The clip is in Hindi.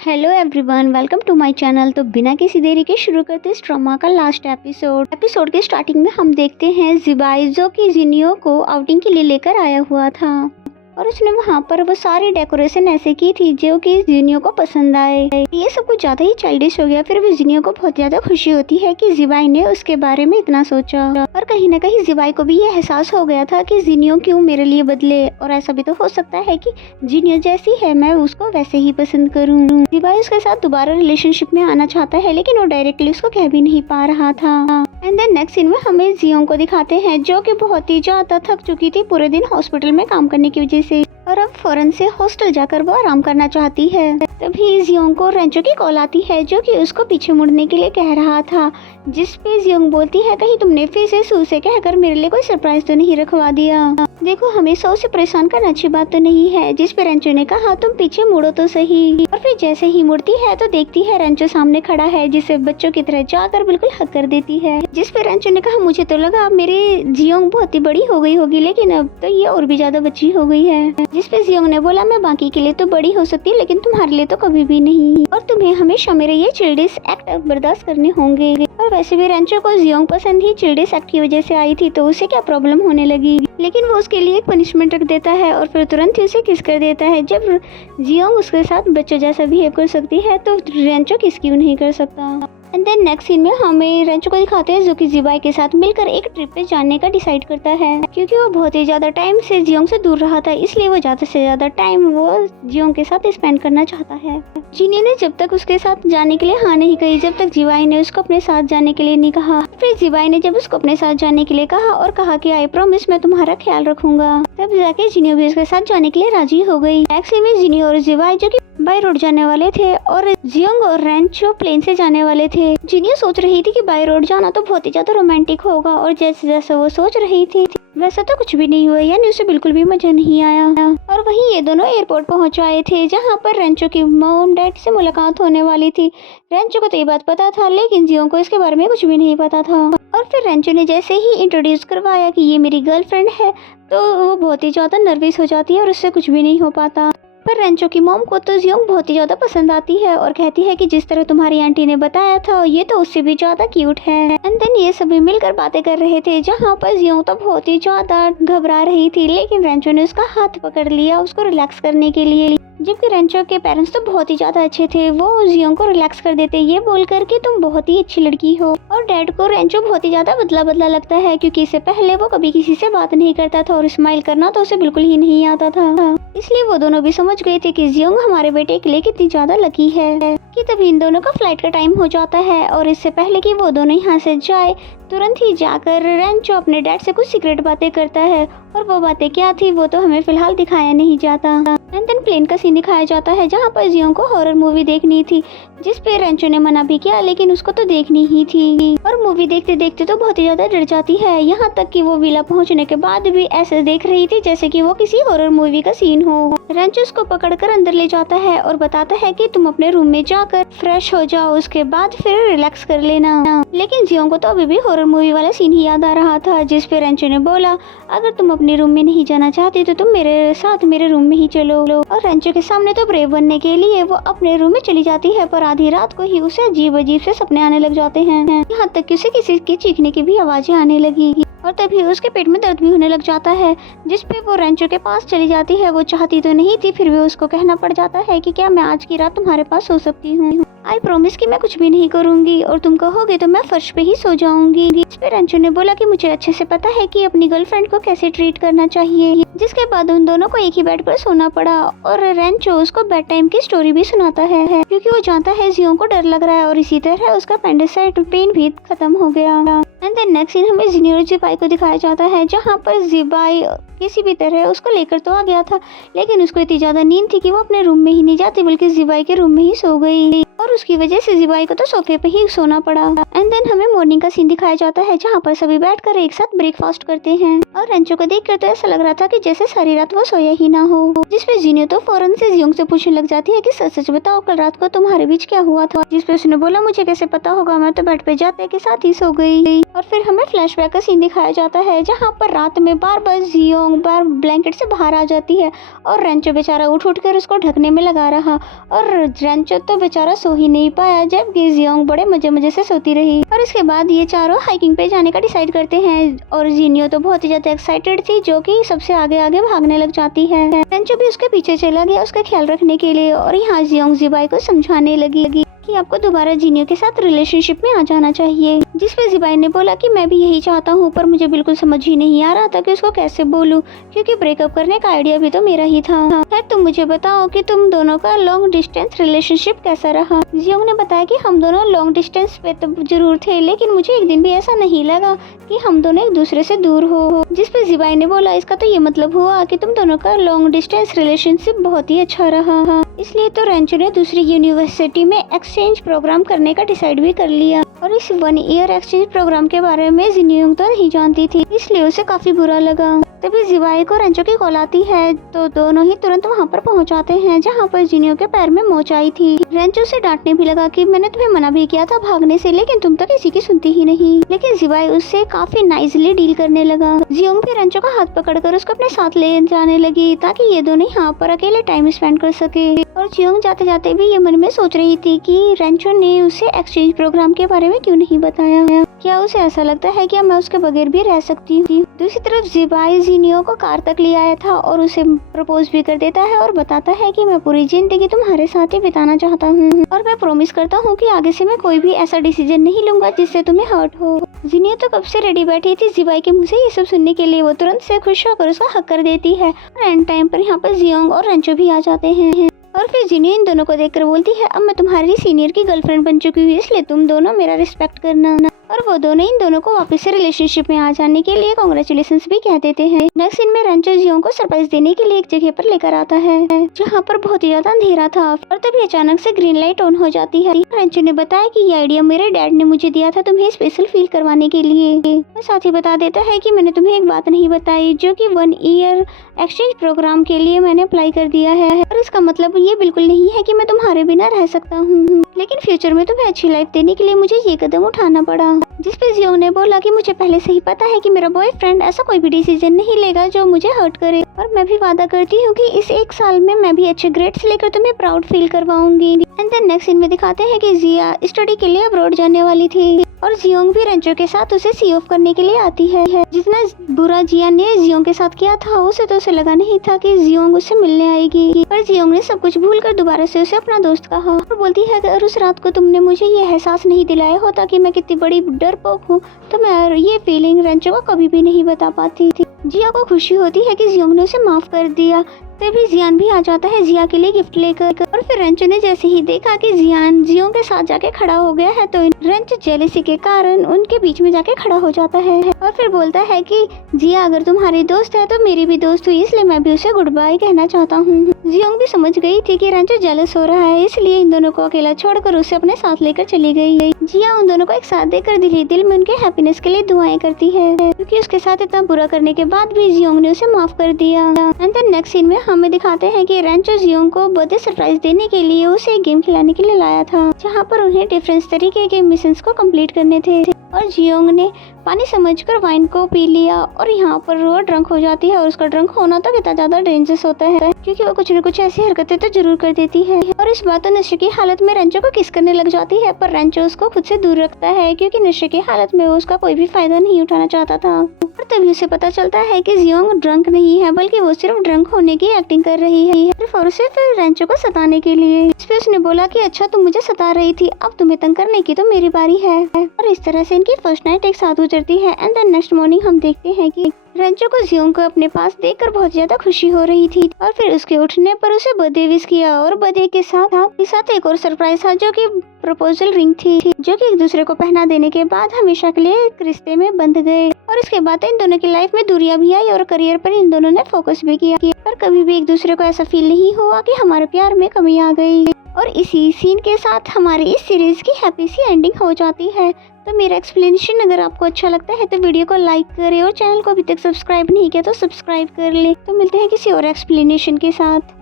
Hello everyone, welcome to my channel. तो बिना किसी देरी के शुरू करते इस ड्रामा का लास्ट एपिसोड के स्टार्टिंग में हम देखते हैं जिबाई जो कि जिनियो को आउटिंग के लिए लेकर आया हुआ था और उसने वहाँ पर वो सारी डेकोरेशन ऐसे की थी जो कि जिनियो को पसंद आए। ये सब कुछ ज़्यादा ही चाइल्डिश हो गया। फिर भी जिनियो को बहुत ज़्यादा खुशी होती है कि जिबाई ने उसके बारे में इतना सोचा और कहीं ना कहीं जिबाई को भी ये एहसास हो गया था कि जिनियो क्यों मेरे लिए बदले, और ऐसा भी तो हो सकता है कि जिनियो जैसी है मैं उसको वैसे ही पसंद करूँ। जिबाई उसके साथ दोबारा रिलेशनशिप में आना चाहता है लेकिन वो डायरेक्टली उसको कह भी नहीं पा रहा था। एंड देन नेक्स्ट सीन में हमें जियोंग को दिखाते हैं जो कि बहुत ही ज्यादा थक चुकी थी पूरे दिन हॉस्पिटल में काम करने की वजह से, और अब फौरन से हॉस्टल जाकर वो आराम करना चाहती है। तभी जियोंग को रेंचो की कॉल आती है जो कि उसको पीछे मुड़ने के लिए कह रहा था, जिस पे जियोंग बोलती है कहीं तुमने फिर से सू से कहकर मेरे लिए कोई सरप्राइज तो नहीं रखवा दिया। देखो हमें सौ से परेशान करना अच्छी बात तो नहीं है। जिस पे रेंचो ने कहा तुम पीछे मुड़ो तो सही, और फिर जैसे ही मुड़ती है तो देखती है रेंचो सामने खड़ा है जिसे बच्चों की तरह जाकर बिल्कुल हक कर देती है। जिस पे रेंचो ने कहा मुझे तो लगा मेरी जियोंग बहुत ही बड़ी हो गई होगी लेकिन अब तो ये और भी ज्यादा बच्ची हो गई है। जिस पे जियोंग ने बोला मैं बाकी के लिए तो बड़ी हो सकती लेकिन तुम्हारे लिए तो कभी भी नहीं, और तुम्हें हमेशा मेरे ये चिल्डिश एक्ट बर्दाश्त करने होंगे। और वैसे भी रेंचो को जियोंग पसंद ही चिल्डिश एक्ट की वजह से आई थी तो उसे क्या प्रॉब्लम होने लगी, लेकिन वो उसके लिए एक पनिशमेंट रख देता है और फिर तुरंत ही उसे किस कर देता है। जब जियोंग उसके साथ बच्चों जैसा बिहेव कर सकती है तो रेंचो किस क्यों नहीं कर सकता। एंड देन नेक्स्ट सीन में हमें रेंचो को दिखाते हैं जो कि जिबाई के साथ मिलकर एक ट्रिप पे जाने का डिसाइड करता है, क्योंकि वो बहुत ही ज्यादा टाइम से जियोंग से दूर रहा था इसलिए वो ज्यादा से ज्यादा टाइम वो जियोंग के साथ स्पेंड करना चाहता है। जिनियो ने जब तक उसके साथ जाने के लिए हाँ नहीं कही जब तक जिबाई ने उसको अपने साथ जाने के लिए नहीं कहा। फिर जिबाई ने जब उसको अपने साथ जाने के लिए कहा और कहा कि आई प्रॉमिस मैं तुम्हारा ख्याल रखूंगा, तब जाके जिनियो भी उसके साथ जाने के लिए राजी हो गई। एक्चुअली में जिनियो और जिबाई जो कि बाय रोड जाने वाले थे और जियोंग और रेंचो प्लेन से जाने वाले थे। जिनियो सोच रही थी कि बाय रोड जाना तो बहुत ही ज्यादा रोमांटिक होगा, और जैसे जैसे वो सोच रही थी वैसा तो कुछ भी नहीं हुआ, यानी उसे बिल्कुल भी मजा नहीं आया। और वहीं ये दोनों एयरपोर्ट पहुंच आए थे जहां पर रेंचो की मॉम डैड से मुलाकात होने वाली थी। रेंचो को तो ये बात पता था लेकिन जियोंग को इसके बारे में कुछ भी नहीं पता था। और फिर रेंचो ने जैसे ही इंट्रोड्यूस करवाया कि ये मेरी गर्लफ्रेंड है तो वो बहुत ही ज्यादा नर्वस हो जाती है और उससे कुछ भी नहीं हो पाता। पर रेंचो की मॉम को तो जियोंग बहुत ही ज्यादा पसंद आती है और कहती है कि जिस तरह तुम्हारी आंटी ने बताया था ये तो उससे भी ज्यादा क्यूट है। एंड देन ये सभी मिलकर बातें कर रहे थे जहाँ पर जियोंग तो बहुत ही ज्यादा घबरा रही थी, लेकिन रेंचो ने उसका हाथ पकड़ लिया उसको रिलैक्स करने के लिए। जबकि रेंचो के पेरेंट्स तो बहुत ही ज्यादा अच्छे थे, वो जियोंग को रिलैक्स कर देते ये बोलकर कि तुम बहुत ही अच्छी लड़की हो। और डैड को रेंचो बहुत ही ज्यादा बदला बदला लगता है क्योंकि इससे पहले वो कभी किसी से बात नहीं करता था और स्माइल करना तो उसे बिल्कुल ही नहीं आता था। इसलिए वो दोनों भी समझ गए थे कि जियोंग हमारे बेटे के लिए कितनी ज्यादा लकी है। कि तभी इन दोनों का फ्लाइट का टाइम हो जाता है और इससे पहले कि वो दोनों यहाँ से जाए तुरंत ही जाकर रेंचो अपने डैड से कुछ सीक्रेट बातें करता है, और वो बातें क्या थी वो तो हमें फिलहाल दिखाया नहीं जाता। एंड देन प्लेन का सीन दिखाया जाता है जहाँ पर जियोंग को हॉरर मूवी देखनी थी, जिस पे रेंचो ने मना भी किया लेकिन उसको तो देखनी ही थी। और मूवी देखते देखते तो बहुत ही ज्यादा डर जाती है, यहाँ तक कि वो विला पहुँचने के बाद भी ऐसे देख रही थी जैसे कि वो किसी हॉरर मूवी का सीन हो। रेंचो उसको पकड़कर अंदर ले जाता है और बताता है कि तुम अपने रूम में जाकर फ्रेश हो जाओ, उसके बाद फिर रिलैक्स कर लेना। लेकिन जियोंग को तो अभी भी हॉरर मूवी वाला सीन ही याद आ रहा था, जिस पे रेंचो ने बोला अगर तुम अपने रूम में नहीं जाना चाहती तो तुम मेरे साथ मेरे रूम में ही चलो। और रेंचो के सामने तो ब्रेव बनने के लिए वो अपने रूम में चली जाती है, पर आधी रात को ही उसे अजीब अजीब से सपने आने लग जाते हैं, यहाँ तक कि उसे किसी के चीखने की भी आवाजें आने लगी और तभी उसके पेट में दर्द भी होने लग जाता है। जिस पे वो रेंचो के पास चली जाती है, वो चाहती तो नहीं थी फिर भी उसको कहना पड़ जाता है कि क्या मैं आज की रात तुम्हारे पास सो सकती हूँ। आई प्रॉमिस कि मैं कुछ भी नहीं करूंगी और तुम कहोगे तो मैं फर्श पे ही सो जाऊंगी। इस पे रेंचो ने बोला कि मुझे अच्छे से पता है कि अपनी गर्लफ्रेंड को कैसे ट्रीट करना चाहिए, जिसके बाद उन दोनों को एक ही बेड पर सोना पड़ा और रेंचो उसको बेड टाइम की स्टोरी भी सुनाता है क्योंकि वो जानता है जियोंग को डर लग रहा है और इसी तरह उसका अपेंडिसाइट पेन भी खत्म हो गया। एंड देन नेक्स्ट सीन हमें जिनियो और जिबाई को दिखाया जाता है जहाँ पर जिबाई किसी भी तरह उसको लेकर तो आ गया था लेकिन उसको इतनी ज्यादा नींद थी कि वो अपने रूम में ही नहीं जाती बल्कि जिबाई के रूम में ही सो गई। और और उसकी वजह से जिबाई को तो सोफे पे ही सोना पड़ा। एंड देन हमें मॉर्निंग का सीन दिखाया जाता है जहाँ पर सभी बैठकर एक साथ ब्रेकफास्ट करते हैं और रेंचो को देखकर तो ऐसा लग रहा था कि जैसे सारी रात वो सोया ही ना हो। जिसपे जिनियो तो फौरन से जियोंग से पूछने लग जाती है कि सच सच बताओ कल रात को तुम्हारे बीच क्या हुआ था। जिसपे उसने बोला मुझे कैसे पता होगा, मैं तो बेड पे जाते के साथ ही सो गई। और फिर हमें फ्लैशबैक का सीन दिखाया जाता है जहाँ पर रात में बार बार जियोंग बार ब्लैंकेट से बाहर आ जाती है और रेंचो बेचारा उठ कर उसको ढकने में लगा रहा और रेंचो तो बेचारा सो ही नहीं पाया जबकि जियोंग बड़े मजे से सोती रही। और इसके बाद ये चारों हाइकिंग पे जाने का डिसाइड करते हैं और जिनियो तो बहुत ही ज्यादा एक्साइटेड थी जो कि सबसे आगे आगे भागने लग जाती है। रेंचो भी उसके पीछे चला गया उसका ख्याल रखने के लिए और यहाँ जियोंग जिबाई को समझाने लगी कि आपको दोबारा जिनियो के साथ रिलेशनशिप में आ जाना चाहिए। जिसपे जिबाई ने बोला कि मैं भी यही चाहता हूँ पर मुझे बिल्कुल समझ ही नहीं आ रहा था कि उसको कैसे बोलूँ क्योंकि ब्रेकअप करने का आइडिया भी तो मेरा ही था। खैर तुम मुझे बताओ कि तुम दोनों का लॉन्ग डिस्टेंस रिलेशनशिप कैसा रहा। जियोंग ने बताया कि हम दोनों लॉन्ग डिस्टेंस पे तो जरूर थे लेकिन मुझे एक दिन भी ऐसा नहीं लगा कि हम दोनों एक दूसरे से दूर हो। जिसपे जिबाई ने बोला इसका तो ये मतलब हुआ कि तुम दोनों का लॉन्ग डिस्टेंस रिलेशनशिप बहुत ही अच्छा रहा, इसलिए तो रेंचो ने दूसरी यूनिवर्सिटी में एक्सचेंज प्रोग्राम करने का डिसाइड भी कर लिया। और इस 1 ईयर एक्सचेंज प्रोग्राम के बारे में जिनियोंग तो नहीं जानती थी इसलिए उसे काफी बुरा लगा। तभी जिबाई को रेंचो की कॉल आती है तो दोनों ही तुरंत वहाँ पर पहुँच जाते हैं जहाँ पर जिनियो के पैर में मोच आई थी। रेंचो से डांटने भी लगा कि मैंने तुम्हें मना भी किया था भागने से लेकिन तुम तो किसी की सुनती ही नहीं। लेकिन जिबाई उससे काफी नाइसली डील करने लगा। जियोंग भी रेंचो का हाथ पकड़कर उसको अपने साथ ले जाने लगी ताकि ये दोनों यहाँ पर अकेले टाइम स्पेंड कर सके। और जियोंग जाते जाते भी ये मन में सोच रही थी कि रेंचो ने उसे एक्सचेंज प्रोग्राम के बारे में क्यों नहीं बताया, क्या उसे ऐसा लगता है कि मैं उसके बगैर भी रह सकती हूँ। दूसरी तरफ जिबाई जिनियो को कार तक ले आया था और उसे प्रपोज भी कर देता है और बताता है कि मैं पूरी जिंदगी तुम्हारे साथ ही बिताना चाहता हूँ और मैं प्रॉमिस करता हूँ कि आगे से मैं कोई भी ऐसा डिसीजन नहीं लूंगा जिससे तुम्हें हर्ट हो। जिनियो तो कब से रेडी बैठी थी जिबाई के मुँह से ये सब सुनने के लिए। वो तुरंत से खुश होकर उसका हक कर देती है और एंड टाइम पर यहाँ पर जियोंग और रेंचो भी आ जाते हैं। और फिर जिनियो इन दोनों को देखकर बोलती है अब मैं तुम्हारी सीनियर की गर्लफ्रेंड बन चुकी हूँ इसलिए तुम दोनों मेरा रिस्पेक्ट करना। और वो दोनों इन दोनों को वापस से रिलेशनशिप में आ जाने के लिए कांग्रेचुलेशंस भी कह देते हैं। नेक्स्ट सीन में रेंचो जियोंग को सरप्राइज देने के लिए एक जगह पर लेकर आता है जहाँ पर बहुत ही ज्यादा अंधेरा था और तभी अचानक से ग्रीन लाइट ऑन हो जाती है। रेंचो ने बताया कि ये आइडिया मेरे डैड ने मुझे दिया था तुम्हें स्पेशल फील करवाने के लिए। और साथ ही बता देता है कि मैंने तुम्हें एक बात नहीं बताई जो कि 1 ईयर एक्सचेंज प्रोग्राम के लिए मैंने अप्लाई कर दिया है और इसका मतलब ये बिल्कुल नहीं है कि मैं तुम्हारे बिना रह सकता हूँ लेकिन फ्यूचर में तुम्हें अच्छी लाइफ देने के लिए मुझे ये कदम उठाना पड़ा। जिसपे जियोंग ने बोला कि मुझे पहले से ही पता है कि मेरा बॉयफ्रेंड ऐसा कोई भी डिसीजन नहीं लेगा जो मुझे हर्ट करे और मैं भी वादा करती हूँ कि इस 1 साल में मैं भी अच्छे ग्रेड्स लेकर तुम्हें प्राउड फील करवाऊंगी। एंड देन नेक्स्ट सीन में दिखाते हैं कि जिया स्टडी के लिए अब्रॉड जाने वाली थी और जियोंग भी रेंचो के साथ उसे सी ऑफ करने के लिए आती है। जितना बुरा जिया ने जियोंग के साथ किया था उसे लगा नहीं था कि जियोंग उससे मिलने आएगी पर जियोंग ने सब कुछ भूलकर दोबारा से उसे अपना दोस्त कहा और बोलती है अगर उस रात को तुमने मुझे ये एहसास नहीं दिलाया होता कि मैं कितनी बड़ी डरपोक हूँ तो मैं ये फीलिंग रेंचो को कभी भी नहीं बता पाती थी। जिया को खुशी होती है कि जियोंग ने उसे माफ कर दिया। तभी जियान भी आ जाता है जिया के लिए गिफ्ट लेकर और फिर रेंचो ने जैसे ही देखा कि जियान जियोंग के साथ जाके खड़ा हो गया है तो रेंचो जेलेसी के कारण उनके बीच में जाके खड़ा हो जाता है और फिर बोलता है कि जिया अगर तुम्हारी दोस्त है तो मेरी भी दोस्त हुई इसलिए मैं भी उसे गुड बाय कहना चाहता हूँ। जियोंग भी समझ गई थी कि रेंचो जेलस हो रहा है इसलिए इन दोनों को अकेला छोड़कर उसे अपने साथ लेकर चली गई। जिया उन दोनों को एक साथ देखकर दिल ही दिल में उनके हैप्पीनेस के लिए दुआएं करती है क्योंकि उसके साथ इतना बुरा करने के बाद भी जियोंग ने उसे माफ कर दिया। एंड देन नेक्स्ट सीन में हमें दिखाते हैं कि रेंचो जियोंग को बर्थडे सरप्राइज देने के लिए उसे एक गेम खिलाने के लिए लाया था जहाँ पर उन्हें डिफरेंट तरीके के मिशंस को कंप्लीट करने थे और जियोंग ने पानी समझकर वाइन को पी लिया और यहाँ पर वो ड्रंक हो जाती है और उसका ड्रंक होना तो कितना ज्यादा डेंजरस होता है क्योंकि वो कुछ न कुछ ऐसी हरकतें तो जरूर कर देती है और इस बात नशे की हालत में रेंचो को किस करने लग जाती है पर रेंचो उसको खुद से दूर रखता है क्योंकि नशे की हालत में वो उसका कोई भी फायदा नहीं उठाना चाहता था। और तभी उसे पता चलता है कि जियोंग ड्रंक नहीं है बल्कि वो सिर्फ ड्रंक होने की एक्टिंग कर रही है और सिर्फ रेंचो को सताने के लिए। इस पे उसने बोला कि अच्छा तुम मुझे सता रही थी अब तुम्हें तंग करने की तो मेरी बारी है और इस तरह से इनकी फर्स्ट नाइट एक साथ गुजरती है। एंड देन नेक्स्ट मॉर्निंग हम देखते हैं कि रंजू को जियोंग को अपने पास देखकर बहुत ज्यादा खुशी हो रही थी और फिर उसके उठने पर उसे बर्थडे विश किया और बर्थडे के साथ एक और सरप्राइज था जो कि प्रपोजल रिंग थी जो कि एक दूसरे को पहना देने के बाद हमेशा के लिए एक रिश्ते में बंध गए। और इसके बाद इन दोनों की लाइफ में दूरियां भी आई और करियर पर इन दोनों ने फोकस भी किया, पर कभी भी एक दूसरे को ऐसा फील नहीं हुआ कि हमारे प्यार में कमी आ गई। और इसी सीन के साथ हमारी इस सीरीज की हैप्पी सी एंडिंग हो जाती है। तो मेरा एक्सप्लेनेशन अगर आपको अच्छा लगता है तो वीडियो को लाइक करें और चैनल को अभी तक सब्सक्राइब नहीं किया तो सब्सक्राइब कर ले। तो मिलते हैं किसी और एक्सप्लेनेशन के साथ।